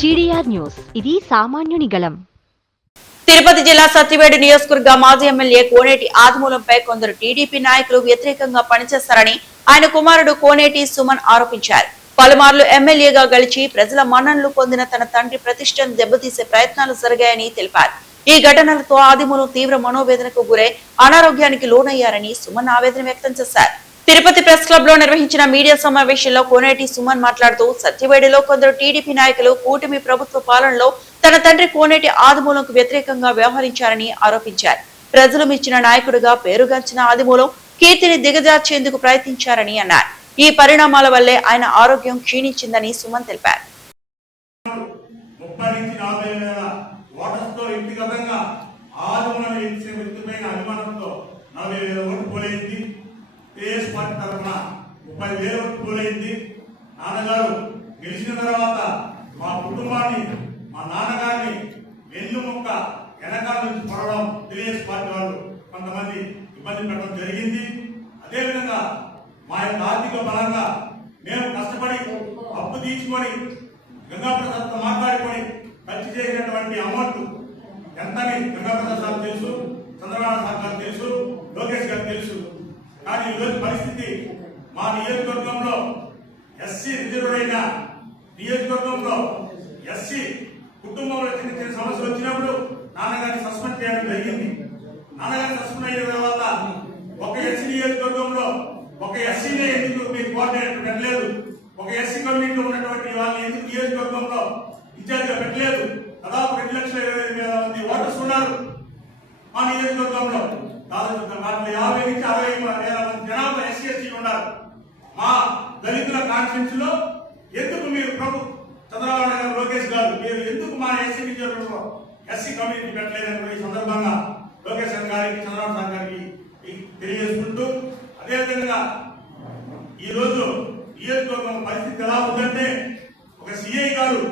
GDR news, ఇది సామాన్యుని గళం. తిరుపతి జిల్లా సత్యవేడు నియోజకవర్గ మాజీ ఎమ్మెల్యే కోనేటి ఆదిమూలంపై కొందరు టీడీపీ నాయకులు వ్యతిరేకంగా పనిచేస్తారని ఆయన కుమారుడు కోనేటి సుమన్ ఆరోపించారు. పలుమార్లు ఎమ్మెల్యేగా గెలిచి ప్రజల మన్ననలు పొందిన తన తండ్రి ప్రతిష్టను దెబ్బతీసే ప్రయత్నాలు జరిగాయని తెలిపారు. ఈ ఘటనలతో ఆదిమూలం తీవ్ర మనోవేదనకు గురై అనారోగ్యానికి లోనయ్యారని సుమన్ ఆవేదన వ్యక్తం చేశారు. తిరుపతి ప్రెస్ క్లబ్ లో నిర్వహించిన మీడియా సమావేశంలో కోనేటి సుమన్ మాట్లాడుతూ సత్యవేడిలో కొందరు టీడీపీ నాయకులు కూటమి ప్రభుత్వ పాలనలో తన తండ్రి కోనేటి ఆదిమూలంకు వ్యతిరేకంగా వ్యవహరించారని ఆరోపించారు. ప్రజలు మెచ్చిన నాయకుడిగా పేరుగాంచిన ఆదిమూలం కీర్తిని దిగజార్చేందుకు ప్రయత్నించారని అన్నారు. ఈ పరిణామాల వల్లే ఆయన ఆరోగ్యం క్షీణించిందని సుమన్ తెలిపారు. నాన్నగారు గెలిచిన తర్వాత మా కుటుంబాన్ని, మా నాన్నగారిని వెన్నుముక్క వెనకాల నుంచి పొడవడం తెలుగుదేశం పార్టీ వాళ్ళు కొంతమంది ఇబ్బంది పెట్టడం జరిగింది. అదేవిధంగా మా యొక్క ఆర్థిక బలంగా మేము కష్టపడి అప్పు తీసుకొని గంగాప్రసాద్తో మాట్లాడుకొని ఖర్చు చేసినటువంటి అమౌంట్ ఎంతని గంగాప్రసాద్ సార్ తెలుసు, చంద్రబాబు సార్ గారు తెలుసు, లోకేష్ గారు తెలుసు. కానీ ఈరోజు పరిస్థితి మా నియోజకవర్గంలో ఎస్సీ రిజర్వ్ అయిన నియోజకవర్గంలో ఎస్సీ కుటుంబంలో చిన్న చిన్న సమస్యలు వచ్చినప్పుడు నాన్నగారిని సస్పెండ్ చేయడం జరిగింది. నాన్నగారిని సస్పెండ్ అయిన తర్వాత ఒక ఎస్సీ నియోజకవర్గంలో ఒక ఎస్సీనే ఎందుకు మీరు కోఆర్డినేటర్ పెట్టలేదు, ఒక ఎస్సీ కమ్యూనిటీలో ఉన్నటువంటి వాళ్ళని ఎందుకు నియోజకవర్గంలో ఇన్ఛార్జిగా పెట్టలేదు. దాదాపు 2,25,000 మంది ఓటర్స్ ఉన్నారు మా నియోజకవర్గంలో. దాదాపు 50 నుంచి 60,000 మంది జనాభా ఎస్సీ ఎస్సీలు ఉన్నారు. మా దళితుల కాన్ఫరెన్స్ లో ఎందుకు మీరు చంద్రబాబు నాయుడు, లోకేష్ గారు మీరు ఎందుకు మా ఎస్సీ నియోజకవర్గంలో ఎస్సీ కమ్యూనిటీ పెట్టలేదని ఈ సందర్భంగా లోకేష్ గారికి, చంద్రబాబు నాయుడు గారికి తెలియజేసుకుంటూ, అదేవిధంగా ఈరోజు నియోజకవర్గం పరిస్థితి ఎలా ఉందంటే ఒక సిఐ గారు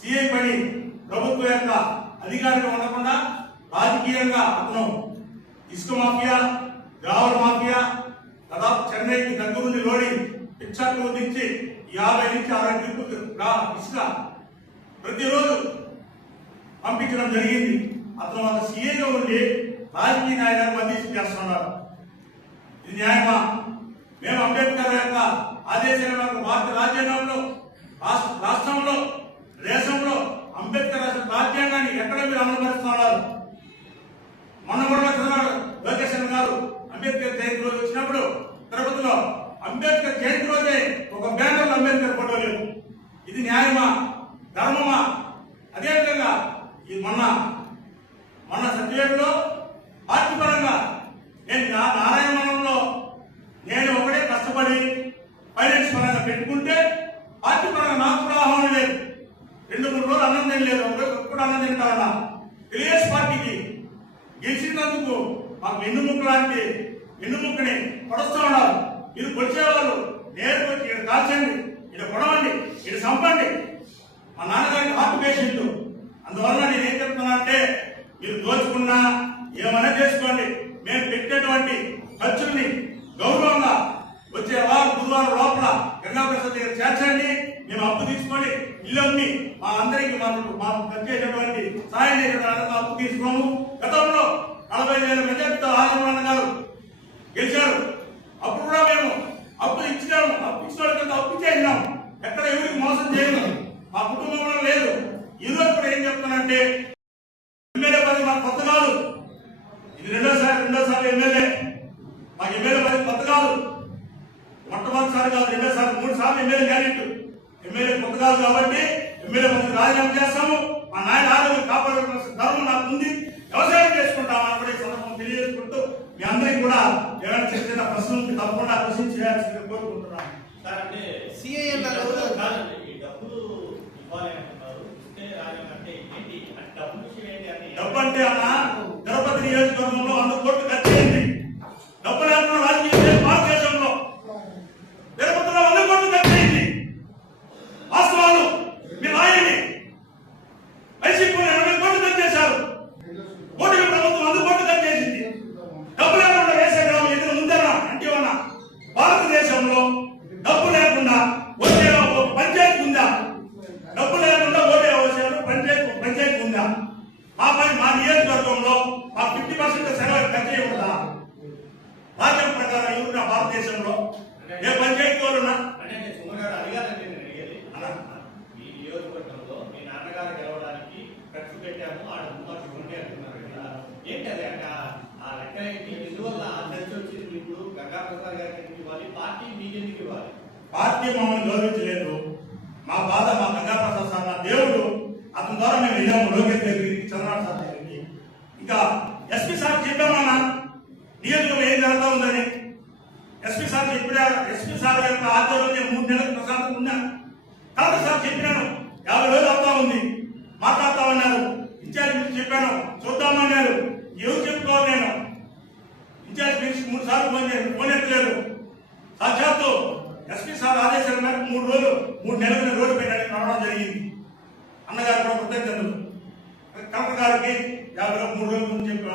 సిఐ పని ప్రభుత్వం యొక్క అధికారిగా ఉండకుండా రాజకీయంగా అతను ఇసుక మాఫియా, గ్రావల్ మాఫియా, దాదాపు చెన్నైకి దగ్గరుండి లోడి పిచ్చర్లు నుంచి 50 నుంచి 60 ట్రిప్పులు ఇసుక ప్రతిరోజు పంపించడం జరిగింది. అతను ఒక సీఏగా ఉండి రాజకీయ నాయకులను బంధించి చేస్తున్నారు. ఇది న్యాయమా? మేము అంబేద్కర్ యొక్క ఆదేశాల భారత రాజ్యాంగంలో రాష్ట్రంలో దేశంలో అంబేద్కర్ రాసిన రాజ్యాంగాన్ని ఎక్కడ మీరు అమలుపరుస్తున్నారు? మొన్న కూడా లోకేష్ గారు అంబేద్కర్ జయంతి రోజు వచ్చినప్పుడు తిరుపతిలో అంబేద్కర్ జయంతి రోజే ఒక బ్యానర్లో అంబేద్కర్ ఫోటో లేదు. ఇది న్యాయమా, ధర్మమా? అదేవిధంగా ఈ మొన్న సత్యవేడులో పార్టీ పరంగా నేను నారాయణవనంలో నేను ఒకటే కష్టపడి ఫైనాన్స్ పరంగా పెట్టుకుంటే పార్టీ పరంగా నాకు కూడా ఆహ్వానం లేదు. 2-3 రోజులు అన్నం తినలేదు, కూడా అన్నం తింటారన్నా. తెలుగుదేశం పార్టీకి గెలిచినందుకు మాకు వెన్నుముక్క లాంటి వెన్నుముక్కని పొడుస్తూ ఉన్నారు. మీరు కొలిచేవాళ్ళు నేరుగా వచ్చి ఇక్కడ కాల్చండి, ఇక్కడ కొడవండి, ఇక్కడ చంపండి. మా నాన్నగారికి హార్ట్ పేషెంట్. అందువల్ల నేను ఏం చెప్తున్నా అంటే మీరు దోచుకున్నా ఏమైనా చేసుకోండి, మేము పెట్టినటువంటి ఖర్చుల్ని గౌరవంగా వచ్చే గురువారం లోపల గంగాప్రసాద్ దగ్గర చేర్చండి. మేము అప్పు తీసుకొని ఇల్లమ్మి మా అందరికీ మాకు ఖర్చేటటువంటి సాయం చేసేటువంటి అప్పు తీసుకోము. గతంలో 40,000 మెజార్టీతో ఆదిమూలం గారు గెలిచారు. అప్పుడు కూడా మేము అప్పులు ఇచ్చినాము, అప్పు ఇచ్చిన వాళ్ళకి అప్పు చేసినాం. ఎక్కడ ఎవరికి మోసం చేయము, మా కుటుంబంలో లేదు. ఈరోజు కూడా ఏం చెప్తానంటే ఎమ్మెల్యే పది మాకు కొత్త కాదు. ఇది రెండోసారి ఎమ్మెల్యే. మాకు ఎమ్మెల్యే పది కొత్త కాదు, మొట్టమొదటిసారి కాదు, 2 సార్లు 3 సార్లు ఎమ్మెల్యే క్యాండిడేట్. ఎమ్మెల్యే కొత్త కాదు కాబట్టి ఎమ్మెల్యే పదవి రాజీనామా చేస్తాము. మా నాయన ఆరోగ్యం కాపాడుకోవాల్సిన ధర్మం నాకు ఉంది. వ్యవసాయం చేసుకుంటామని కూడా ఈ సందర్భం తెలియజేసుకుంటూ మీ అందరికీ కూడా ఏమైనా చిన్న ప్రశ్నలు తప్పకుండా క్వశ్చన్ చేయాల్సిందిగా కోరుకుంటున్నాను. డబ్బు అంటే అన్న తిరుపతి నియోజకవర్గంలో 100 కోట్లు ఖర్చు అయింది. డబ్బు లేకుండా రాజకీయ భారతదేశంలో తిరుపతిలో 100 కోట్లు ఖర్చు అయింది. వాస్తవాలు మీరు రాయండి. వైసీపీ 80 కోట్లు ఖర్చు చేశారు. కూటమి ప్రభుత్వం 100 కోట్లు ఖర్చు చేసింది. డబ్బు లేకుండా వేసే గ్రామం ఎదురు ముందర అంటే భారతదేశంలో డబ్బు లేకుండా పార్టీ మమ్మల్ని గౌరవించలేదు. మా బాధ మా గంగాప్రసాద్ సార్ నా దేవుడు, అతని ద్వారా మేము వెళ్ళాము లోకేష్ దగ్గరికి, చంద్రబాబు సార్ దగ్గరికి. ఇంకా ఎస్పీ సార్ చెప్పామన్నా నియోజకవర్గం ఏం జరుగుతూ ఉందని. ఎస్పీ సార్ చెప్పినా, ఎస్పీ సార్ యొక్క ఆధ్వర్యంలో 3 నెలలు ప్రశాంతంగా ఉన్నా. కలెక్టర్ సార్ చెప్పినాను 50 రోజులు అవుతా ఉంది, మాట్లాడతామన్నారు. ఇన్ఛార్జ్ మినిస్టర్ చెప్పాను, చూద్దామన్నారు. ఎవరు చెప్పుకోవాలి నేను? ఇన్ఛార్జ్ మినిస్టర్ 3 సార్లు ఫోన్ ఎత్తలేదు. సాక్షాత్తు ఎస్పీ సార్ ఆదేశాల మేరకు 3 నెలలు రోడ్డు పైన రావడం జరిగింది. అన్నగారు కూడా కృతజ్ఞతలు. కలెక్టర్ గారికి 3 రోజుల ముందు చెప్పారు.